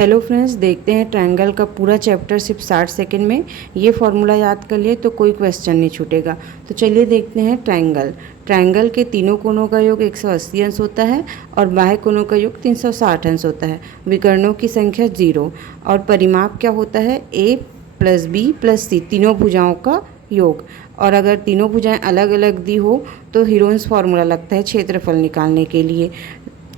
Hello friends, देखते हैं triangle का पूरा चैप्टर सिर्फ 60 सेकंड में। ये फॉर्मूला याद कर लिए तो कोई क्वेश्चन नहीं छूटेगा। तो चलिए देखते हैं ट्रायंगल। ट्रायंगल के तीनों कोनों का योग 180 अंश होता है और बाह्य कोनों का योग 360 अंश होता है। विकर्णों की संख्या 0 और परिमाप क्या होता है a प्लस बी प्लस सी, तीनों भुजाओं का योग। और अगर तीनों भुजाएं अलग अलग दी हो तो हीरोन्स फार्मूला लगता है क्षेत्रफल निकालने के लिए।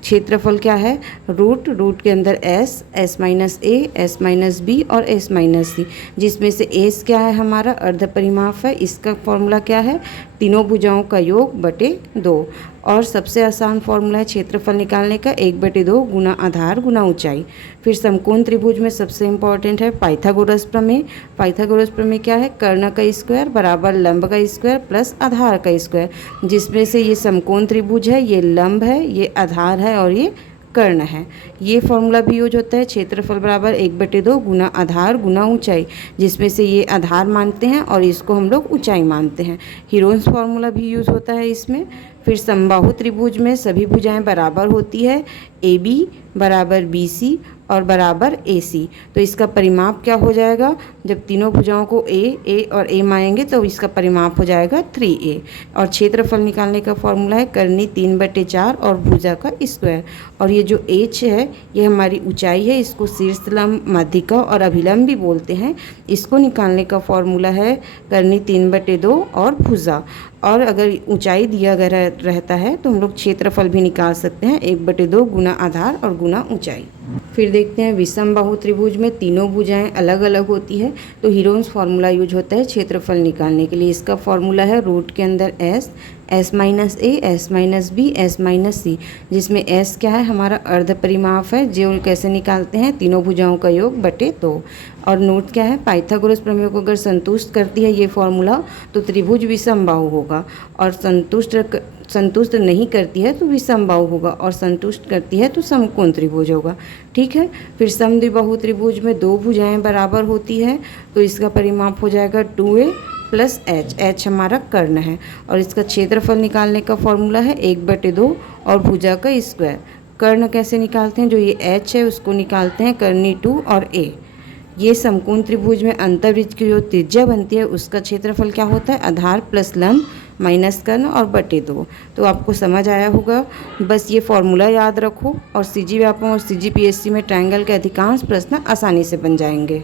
क्षेत्रफल क्या है? रूट के अंदर S minus A, S minus B और एस माइनस सी, जिसमें से एस क्या है? हमारा अर्ध परिमाप है। इसका फॉर्मूला क्या है? तीनों भुजाओं का योग बटे 2। और सबसे आसान फॉर्मूला है क्षेत्रफल निकालने का 1/2 गुना आधार गुना ऊंचाई। फिर समकोण त्रिभुज में सबसे इम्पॉर्टेंट है पाइथागोरस प्रमेय। पाइथागोरस प्रमेय क्या है? कर्ण का स्क्वायर बराबर लंब का स्क्वायर प्लस आधार का स्क्वायर, जिसमें से ये समकोण त्रिभुज है, ये लंब है, ये आधार है और ये कर्ण है। ये फॉर्मूला भी यूज होता है क्षेत्रफल बराबर 1/2 गुना आधार गुना ऊंचाई, जिसमें से ये आधार मानते हैं और इसको हम लोग ऊंचाई मानते हैं। हीरोन्स फार्मूला भी यूज होता है इसमें। फिर समबाहु त्रिभुज में सभी भुजाएं बराबर होती है, ए बी बराबर बी सी और बराबर ए सी। तो इसका परिमाप क्या हो जाएगा? जब तीनों भुजाओं को ए और ए मानेंगे तो इसका परिमाप हो जाएगा 3a। और क्षेत्रफल निकालने का फॉर्मूला है करनी 3/4 और भुजा का स्क्वायर। और ये जो h है ये हमारी ऊंचाई है, इसको शीर्षलंब, माध्यिका और अभिलंब भी बोलते हैं। इसको निकालने का फॉर्मूला है करनी 3/2 और भुजा। और अगर ऊंचाई दिया गया रहता है तो हम लोग क्षेत्रफल भी निकाल सकते हैं 1/2 गुना आधार और गुना ऊंचाई। फिर देखते हैं विषम बाहु त्रिभुज में तीनों भुजाएं अलग अलग होती है तो हीरोन्स फार्मूला यूज होता है क्षेत्रफल निकालने के लिए। इसका फॉर्मूला है रूट के अंदर S minus A, S minus B, S minus C, जिसमें एस क्या है? हमारा अर्ध परिमाप है। जो कैसे निकालते हैं? तीनों भुजाओं का योग बटे 2। और नोट क्या है? पाइथागोरस प्रमेय को अगर संतुष्ट करती है ये फॉर्मूला तो त्रिभुज विषम बाहु होगा, और संतुष्ट नहीं करती है तो विषम बाहु होगा, और संतुष्ट करती है तो समकोण त्रिभुज होगा। ठीक है। फिर समद्विबाहु त्रिभुज में दो भुजाएं बराबर होती है तो इसका परिमाप हो जाएगा 2a प्लस एच हमारा कर्ण है। और इसका क्षेत्रफल निकालने का फॉर्मूला है 1/2 और भुजा का स्क्वायर। कर्ण कैसे निकालते हैं? जो ये एच है उसको निकालते हैं करनी 2 और a। ये समकोण त्रिभुज में अंतर्वृत्त की जो त्रिज्या बनती है उसका क्षेत्रफल क्या होता है? आधार प्लस लंब माइनस कर्ण और बटे 2। तो आपको समझ आया होगा। बस ये फॉर्मूला याद रखो और सीजी व्यापम और सीजी पीएससी में ट्रायंगल के अधिकांश प्रश्न आसानी से बन जाएंगे।